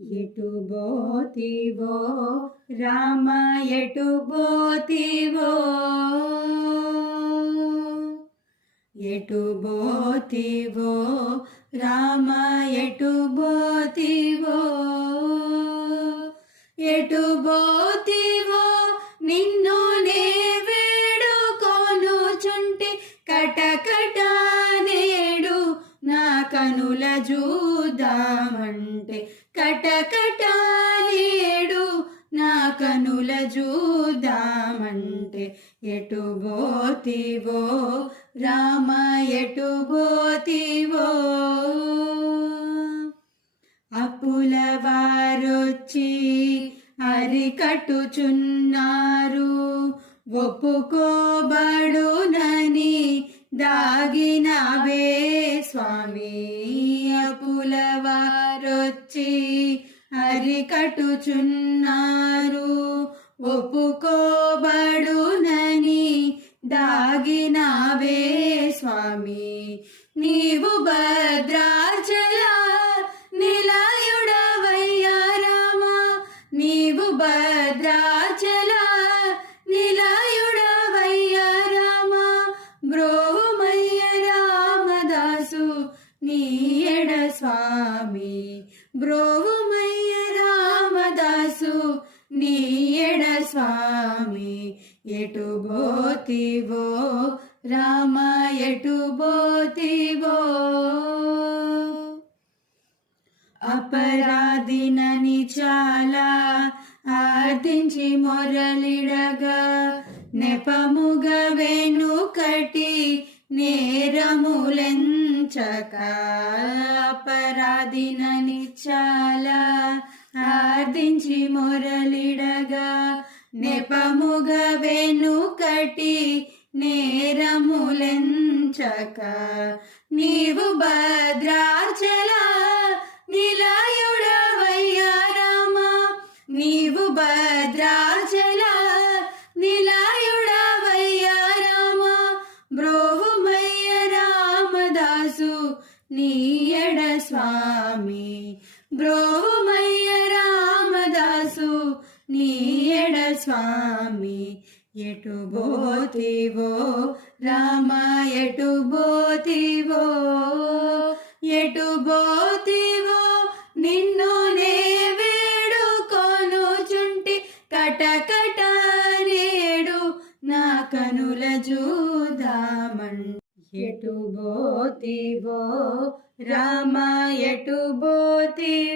ఎటు బోతివో రామ ఎటు బోతివో ఎటు బోతివో రామ ఎటు బోతివో ఎటు బోతివో నిన్ను నే వేడుకొనుచుంటి కటకట నేడు నా కనుల చూద్దామంటే కటకట నేడు నా కనుల చూద్దామంటే ఎటు బోతివో రామ ఎటు బోతివో అప్పుల వారొచ్చి అరికట్టుచున్నారు ఒప్పుకోబడునని దాగినవే స్వామి అప్పుల వారొచ్చి అరికట్టుచున్నారు ఒప్పుకోబడునని దాగినవే స్వామి నీవు భద్రాచల నిలయుడవయ్యా రామ నీవు భద్రాచల నిలయుడవయ్యా రామ బ్రోమయ్య రామదాసు నీ ఎడ స్వామి బ్రోమయ్య రామదాసు నీ ఎడ స్వామి ఎటు బోతివో రామ ఎటు బోతివో అపరాధినని చాలా ఆర్దించి మొరలిడగా నెపముగ వెనుకటి నేరములెంచక అపరాధినని చాలా ఆర్దించి మొరలిడగా నెపముగ వెనుకటి నేరములెంచక నీవు భద్రాచల నిలయుడవయ్యా రామ నీవు భద్రాచల నిలయుడవయ్యా రామ బ్రోమయ్య రామదాసు నీ ఎడ స్వామి బ్రోమయ్య రామదాసు నీ ఎడ స్వామి ఎటు బోతివో రామ ఎటు బోతివో ఎటు బోతివో నిన్ను నే వేడుకొనుచుంటి కటకట నేడు నా కనుల చూద్దామంటే ఎటు బోతివో రామ ఎటు బోతివో